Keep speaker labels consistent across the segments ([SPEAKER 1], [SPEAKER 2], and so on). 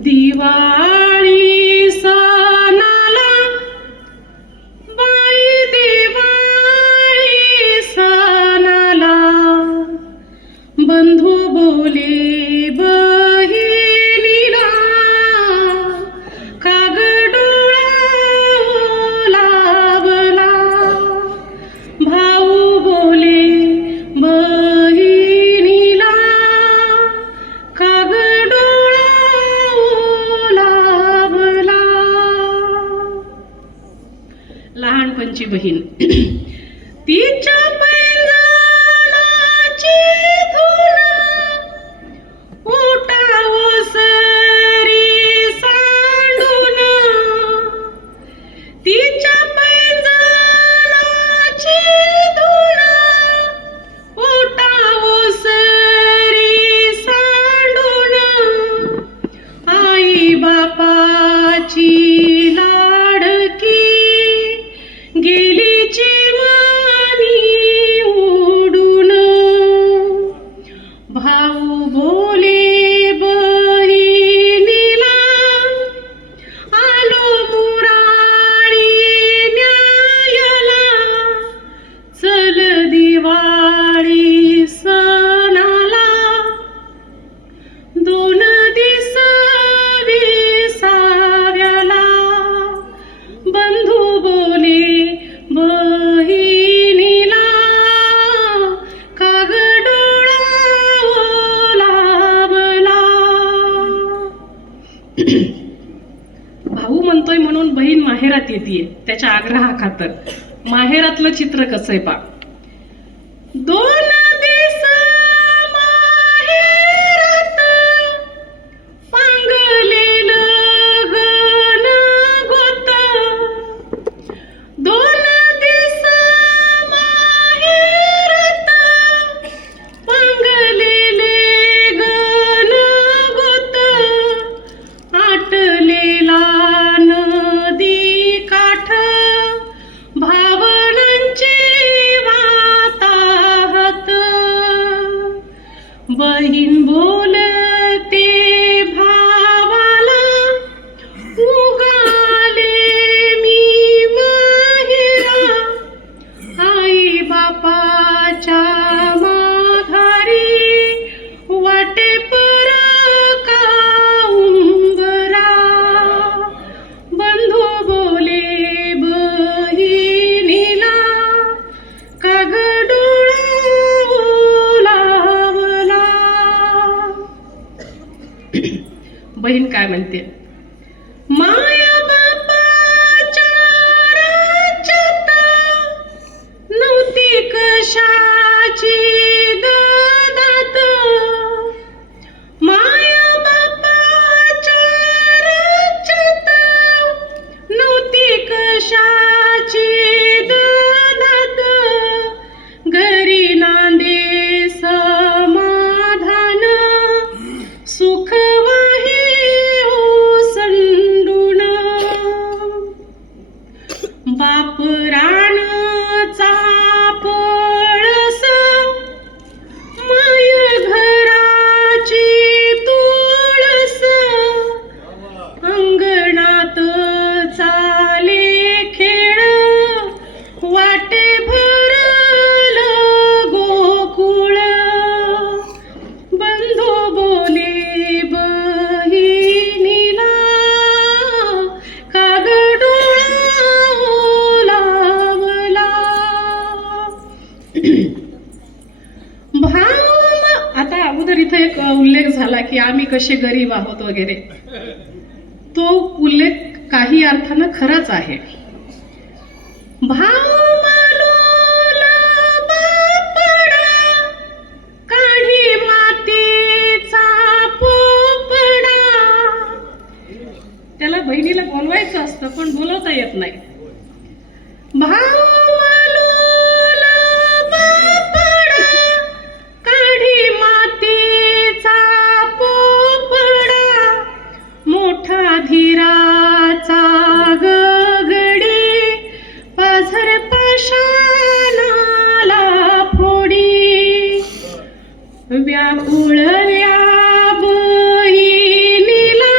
[SPEAKER 1] दिवा बहीण. तिच्या पैंजणाची सरी सांडून. तिच्या विसाव्याला बंधू बोले बहिणीला कागडोळा भाऊ म्हणतोय म्हणून बहीण माहेरात येते त्याच्या आग्रहा खातर माहेरातलं चित्र कसं आहे पा बहीण बहीण काय भाव आता अगोदर इथं एक उल्लेख झाला की आम्ही कसे गरीब आहोत वगैरे. तो उल्लेख काही अर्थानं खराच आहे. भाव त्याला बहिणीला बोलवायचं असतं पण बोलवता येत नाही. भाव अभिराचा गगडी पाझर पाशानाला फोडी. व्याकुळल्या बहिणीला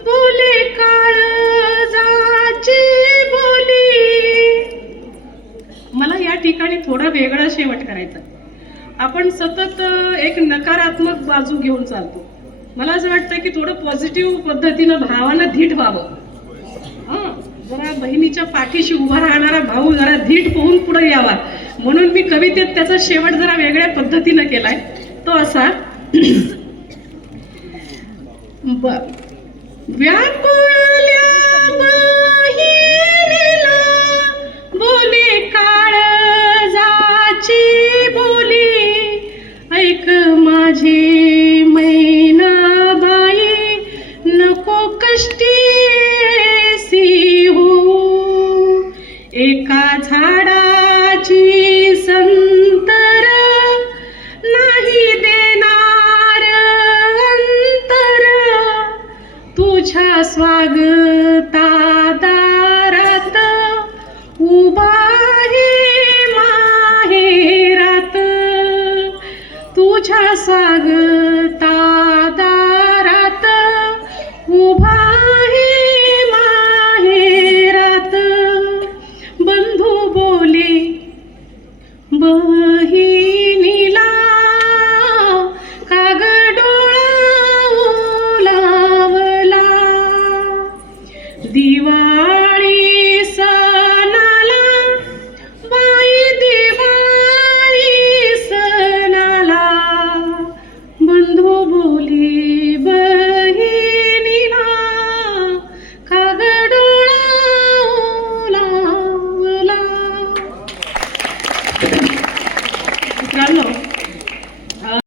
[SPEAKER 1] बोले काळजाची बोली. मला या ठिकाणी थोडा वेगळा शेवट करायचं आपण सतत एक नकारात्मक बाजू घेऊन चालतो. मला असं वाटतं की थोडं पॉझिटिव्ह पद्धतीनं भावानं धीट व्हावं. हां जरा बहिणीच्या पाठीशी उभा राहणारा भाऊ जरा धीट होऊन पुढे यावा. म्हणून मी कवितेत त्याचा शेवट जरा वेगळ्या पद्धतीनं केलाय. तो असा ब- व्याकुळल्या झाडाची संतर नाही देणार अंतर. तुझ्या स्वागतादारात उभा आहे माहेरात. तुझ्या स्वागत